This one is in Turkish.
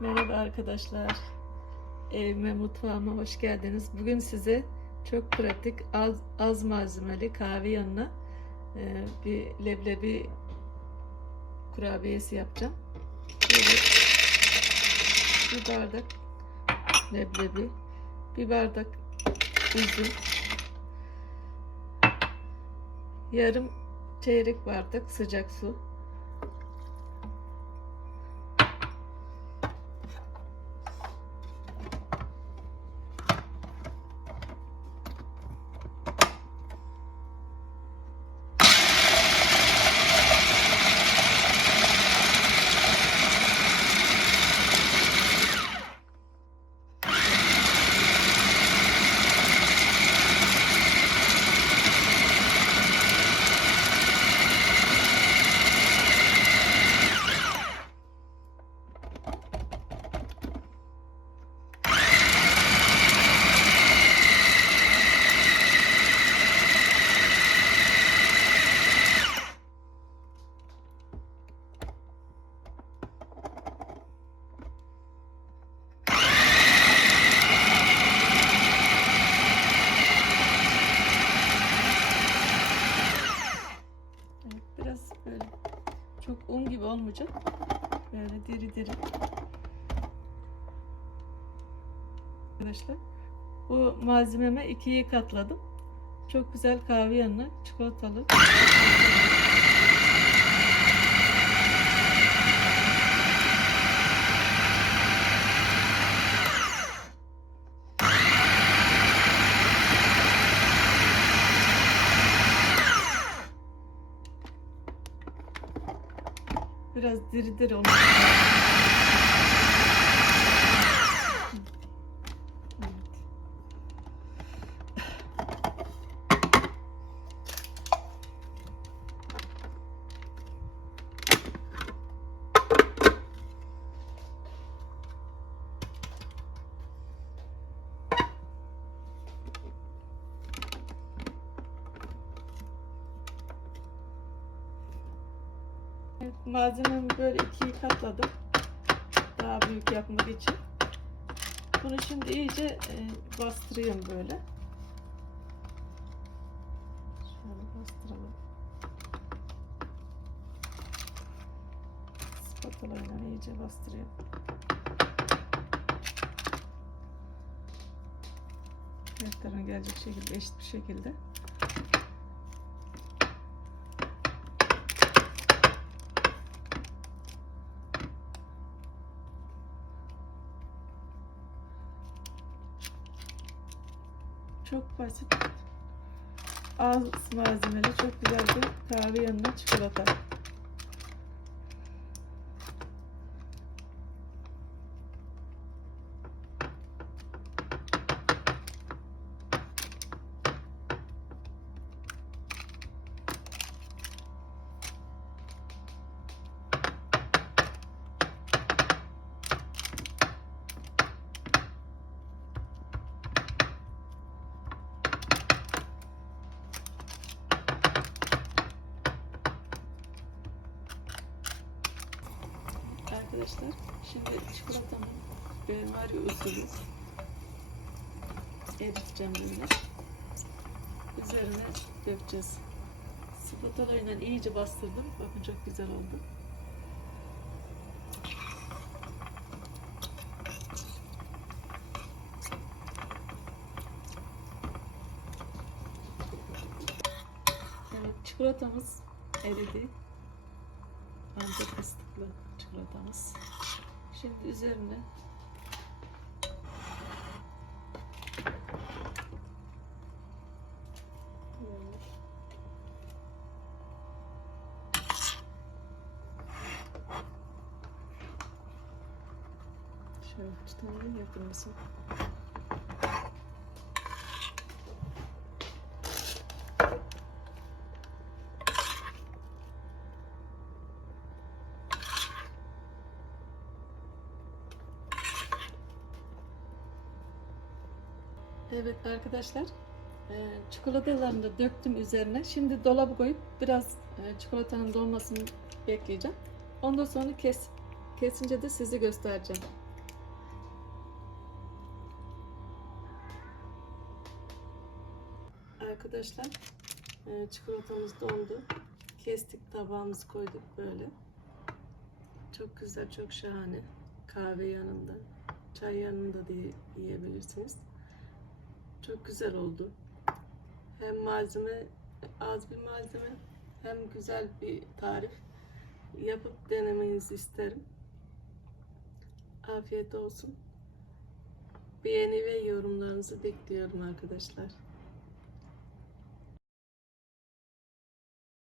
Merhaba arkadaşlar. Evime, mutfağıma hoş geldiniz. Bugün size çok pratik, az, az malzemeli kahve yanına e, bir leblebi kurabiyesi yapacağım. Böyle bir bardak leblebi, bir bardak üzüm, yarım çeyrek bardak sıcak su, Evet, biraz böyle çok un gibi olmayacak. Böyle diri diri. Arkadaşlar bu malzememe ikiye katladım. Çok güzel kahve yanına çikolatalı. Biraz diri diri olacak. Malzememi böyle ikiye katladım. Daha büyük yapmak için. Bunu şimdi iyice e, bastırıyorum böyle. Şöyle bastıralım. Spatula iyice bastırıyorum. Her gelecek şekilde eşit bir şekilde. Çok basit. Az malzemeli çok güzel bir kahve yanına çikolata. Arkadaşlar şimdi çikolatamı benmari usulü eriteceğim böyle. Üzerine dökeceğiz. Spatula ile iyice bastırdım. Bakın çok güzel oldu. Evet çikolatamız eridi. Antep fıstıklı çikolatamız. Şimdi üzerine şöyle tutalım yakınmasın. Evet arkadaşlar e, çikolatalarını da döktüm üzerine. Şimdi dolaba koyup biraz e, çikolatanın donmasını bekleyeceğim. Ondan sonra kes, kesince de sizi göstereceğim. Arkadaşlar e, çikolatamız dondu. Kestik tabağımızı koyduk böyle. Çok güzel, çok şahane. Kahve yanında, çay yanında diye yiyebilirsiniz. Çok güzel oldu. Hem malzeme az bir malzeme hem güzel bir tarif. Yapıp denemenizi isterim. Afiyet olsun. Beğeni ve yorumlarınızı bekliyorum arkadaşlar.